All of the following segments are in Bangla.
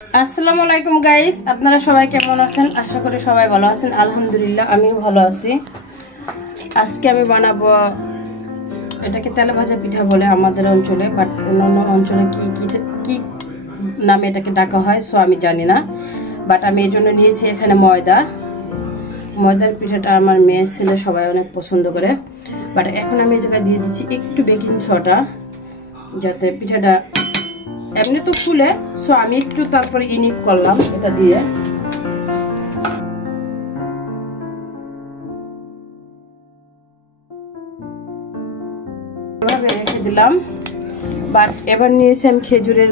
আসসালামু আলাইকুম গাইস, আপনারা সবাই কেমন আছেন? আশা করি সবাই ভালো আছেন। আলহামদুলিল্লাহ আমিও ভালো আছি। আজকে আমি বানাবো, এটাকে তেলে ভাজা পিঠা বলে আমাদের অঞ্চলে, বাট অন্যান্য অঞ্চলে কি কি কি নামে এটাকে ডাকা হয় সো আমি জানি না। বাট আমি এই জন্য নিয়েছি এখানে ময়দার পিঠাটা আমার মেয়ে ছেলে সবাই অনেক পছন্দ করে। বাট এখন আমি এই জায়গায় দিয়ে দিচ্ছি একটু বেকিং সোডা, যাতে পিঠাটা এমনি তো ফুলে, সো আমি একটু তারপরে ইনিট করলাম এটা দিয়ে। এভাবে রেখে দিলাম। বাট এবার নিয়েছি আমি খেজুরের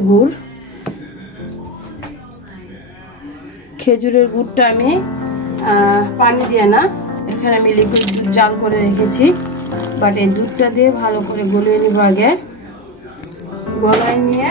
গুড়টা আমি পানি দিয়ে না, এখানে আমি লিকুইড দুধ জাল করে রেখেছি। বাট এই দুধটা দিয়ে ভালো করে গলিয়ে নিব। আগে গলায় নিয়ে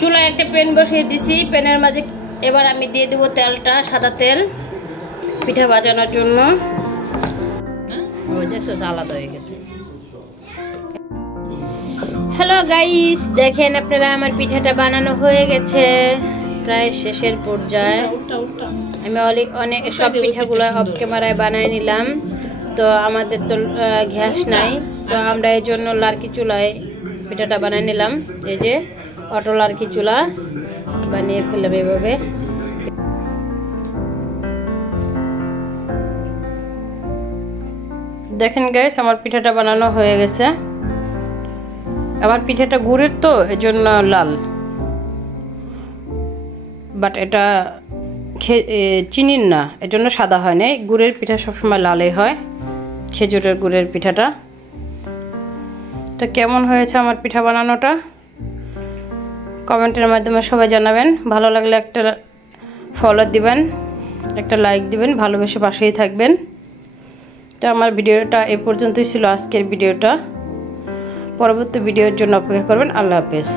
চুলায় একটা প্যান বসিয়ে দিছি। প্যানের মাঝে এবার আমি দিয়ে দেবো তেলটা, সাদা তেল পিঠা ভাজানোর জন্য। আলাদা হয়ে গেছে। হ্যালো গাইস, দেখেন আপনারা আমার পিঠাটা বানানো হয়ে গেছে, প্রায় শেষের পর্যায়ে। আমি অনেক সব পিঠাগুলো অফ ক্যামেরায় বানাই নিলাম। তো আমাদের তো গ্যাস নাই, তো আমরা এই জন্য লার্কি চুলায় পিঠাটা বানাই নিলাম। এই যে অটো লার্কি চুলা বানিয়ে ফেললাম এভাবে। দেখেন গাইস, আমার পিঠাটা বানানো হয়ে গেছে। আমার পিঠাটা গুড়ের তো এজন্য লাল, বাট এটা চিনির না, এজন্য সাদা হয় না। গুড়ের পিঠা সবসময় লালই হয়, খেজুরের গুড়ের পিঠাটা। তো কেমন হয়েছে আমার পিঠা বানানোটা কমেন্টের মাধ্যমে সবাই জানাবেন। ভালো লাগলে একটা ফলো দিবেন, একটা লাইক দিবেন, ভালোবেসে পাশেই থাকবেন। তো আমার ভিডিওটা এ পর্যন্তই ছিল, আজকের ভিডিওটা। পরবর্তী ভিডিওর জন্য অপেক্ষা করবেন। আল্লাহ হাফেজ।